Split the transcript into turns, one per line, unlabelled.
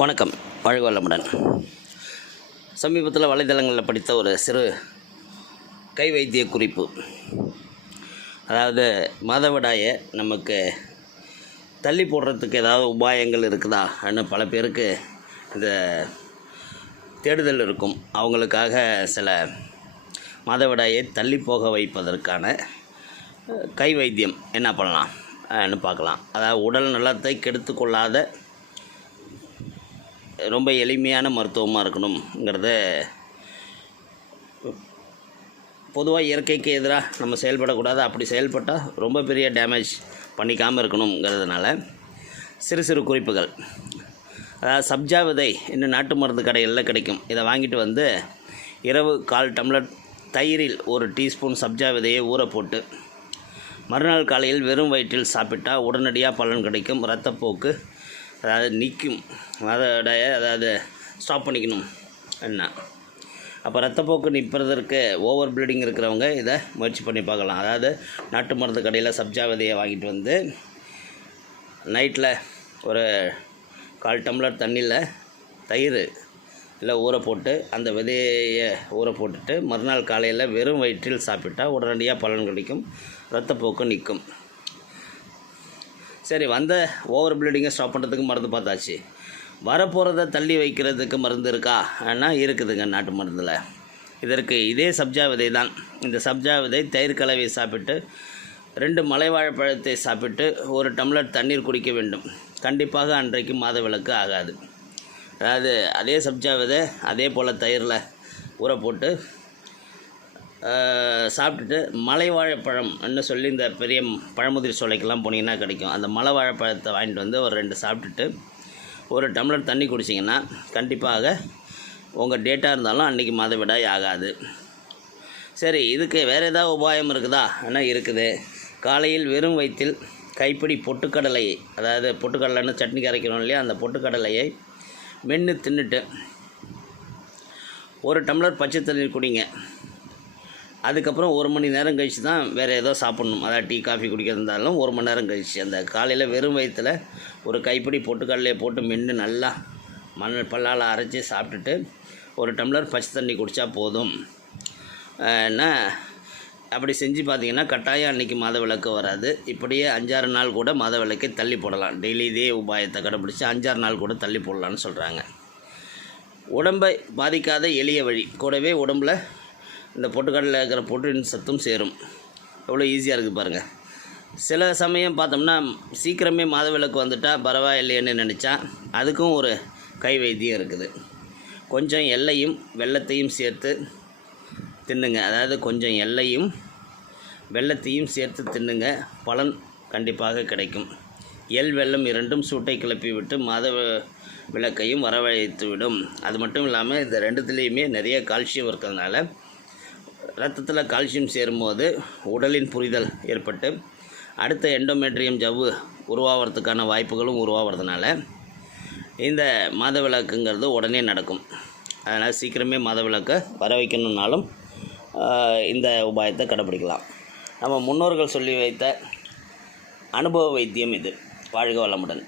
வணக்கம். வாழ்க வளமுடன். சமீபத்தில் வலைதளங்களில் படித்த ஒரு சிறு கை வைத்திய குறிப்பு. அதாவது மாதவிடாயை நமக்கு தள்ளி போடுறதுக்கு ஏதாவது உபாயங்கள் இருக்குதான்னு பல பேருக்கு இந்த தேடுதல் இருக்கும். அவங்களுக்காக சில மாதவிடாயை தள்ளி போக வைப்பதற்கான கை வைத்தியம் என்ன பண்ணலாம்? பார்க்கலாம். அதாவது உடல் நலத்தை கெடுத்து கொள்ளாத ரொம்ப எளிமையான மருத்துவமாக இருக்கணுங்கிறத பொதுவாக இயற்கைக்கு எதிராக நம்ம செயல்படக்கூடாது. அப்படி செயல்பட்டால் ரொம்ப பெரிய டேமேஜ் பண்ணிக்காமல் இருக்கணுங்கிறதுனால சிறு சிறு குறிப்புகள். அதாவது சப்ஜா விதை இன்னும் நாட்டு மருந்து கடைகளில் கிடைக்கும். இதை வாங்கிட்டு வந்து இரவு கால் டம்ளர் தயிரில் ஒரு டீஸ்பூன் சப்ஜா விதையை ஊற போட்டு மறுநாள் காலையில் வெறும் வயிற்றில் சாப்பிட்டா உடனடியாக பலன் கிடைக்கும். இரத்தப்போக்கு அதாவது நிற்கும் அதோடைய அதாவது ஸ்டாப் பண்ணிக்கணும். என்ன? அப்போ ரத்தப்போக்கு நிற்பதற்கு ஓவர் ப்ளீடிங் இருக்கிறவங்க இதை முயற்சி பண்ணி பார்க்கலாம். அதாவது நாட்டு மருந்து கடையில் சப்ஜா விதையை வாங்கிட்டு வந்து நைட்டில் ஒரு கால் டம்ளர் தண்ணியில் தயிர் இல்லை ஊற போட்டு அந்த விதையை ஊற போட்டுட்டு மறுநாள் காலையில் வெறும் வயிற்றில் சாப்பிட்டா உடனடியாக பலன் கிடைக்கும் ரத்தப்போக்கு நிற்கும் சரி வந்த ஓவர் ப்ளீடிங்கை ஸ்டாப் பண்ணுறதுக்கு மருந்து பார்த்தாச்சு. வரப்போகிறத தள்ளி வைக்கிறதுக்கு மருந்து இருக்கா? ஆனால் இருக்குதுங்க நாட்டு மருந்தில். இதற்கு இதே சப்ஜா விதை தான். இந்த சப்ஜா விதை தயிர் கலவை சாப்பிட்டு ரெண்டு மலைவாழைப்பழத்தை சாப்பிட்டு ஒரு டம்ளர் தண்ணீர் குடிக்க வேண்டும். கண்டிப்பாக அன்றைக்கு மாதவிலக்கு ஆகாது. அதாவது அதே சப்ஜா விதை அதே போல் தயிரில் ஊற போட்டு சாப்பிட்டுட்டு மலை வாழைப்பழம்னு சொல்லி இந்த பெரிய பழமுதிர் சோலைக்கெல்லாம் போனீங்கன்னா கிடைக்கும். அந்த மலை வாழைப்பழத்தை வாங்கிட்டு வந்து ஒரு ரெண்டு சாப்பிட்டுட்டு ஒரு டம்ளர் தண்ணி குடிச்சிங்கன்னா கண்டிப்பாக உங்கள் டேட்டாக இருந்தாலும் அன்றைக்கி மாதவிடாய் ஆகாது. சரி இதுக்கு வேறு ஏதாவது உபாயம் இருக்குதா? என்ன இருக்குது? காலையில் வெறும் வயிற்றில் கைப்பிடி பொட்டுக்கடலை அதாவது பொட்டுக்கடலைன்னு சட்னி கரைக்கிறோம் இல்லையா? அந்த பொட்டுக்கடலையை மென்று தின்னுட்டு ஒரு டம்ளர் பச்சை தண்ணீர் குடிங்க. அதுக்கப்புறம் ஒரு மணி நேரம் கழித்து தான் வேறு ஏதோ சாப்பிட்ணும். அதாவது டீ காஃபி குடிக்கிறதாலும் ஒரு மணி நேரம் கழிச்சு அந்த காலையில் வெறும் வயிற்றில் ஒரு கைப்பிடி பொட்டுக்கடலையை போட்டு மென்று நல்லா மண் பல்லால் அரைச்சி சாப்பிட்டுட்டு ஒரு டம்ளர் பச்சை தண்ணி குடித்தா போதும். என்ன? அப்படி செஞ்சு பார்த்தீங்கன்னா கட்டாயம் அன்றைக்கி மத விளக்கு வராது. இப்படியே அஞ்சாறு நாள் கூட மத விளக்கை தள்ளி போடலாம். டெய்லி இதே உபாயத்தை கடைப்பிடிச்சி அஞ்சாறு நாள் கூட தள்ளி போடலான்னு சொல்கிறாங்க உடம்பை பாதிக்காத எளிய வழி. கூடவே உடம்பில் இந்த பொட்டுக்கடலில் இருக்கிற புரோட்டீன் சத்தும் சேரும். எவ்வளோ ஈஸியாக இருக்குது பாருங்கள் சில சமயம் பார்த்தோம்னா சீக்கிரமே மாதவிலக்கு வந்துட்டால் பரவாயில்லையேன்னு நினச்சா அதுக்கும் ஒரு கை வைத்தியம் இருக்குது. கொஞ்சம் எல்லையும் வெள்ளத்தையும் சேர்த்து தின்னுங்க. அதாவது கொஞ்சம் எல்லையும் வெள்ளத்தையும் சேர்த்து தின்னுங்க. பலன் கண்டிப்பாக கிடைக்கும். எல் வெள்ளம் இரண்டும் சூட்டை கிளப்பி விட்டு மாத விளக்கையும் வரவழைத்து விடும் அது மட்டும் இல்லாமல் இந்த ரெண்டுத்துலேயுமே நிறைய கால்சியம் இருக்கிறதுனால ரத்தத்தில் கால்சியம் சேரும்போது உடலின் புரிதல் ஏற்பட்டு அடுத்த எண்டோமெட்ரியம் ஜவ்வு உருவாகிறதுக்கான வாய்ப்புகளும் உருவாகிறதுனால இந்த மாதவிலக்குங்கிறது உடனே நடக்கும். அதனால் சீக்கிரமே மாதவிலக்கை வர வைக்கணுன்னாலும் இந்த உபாயத்தை கடைப்பிடிக்கலாம் நம்ம முன்னோர்கள் சொல்லி வைத்த அனுபவ வைத்தியம் இது. வாழ்க வளமுடன்.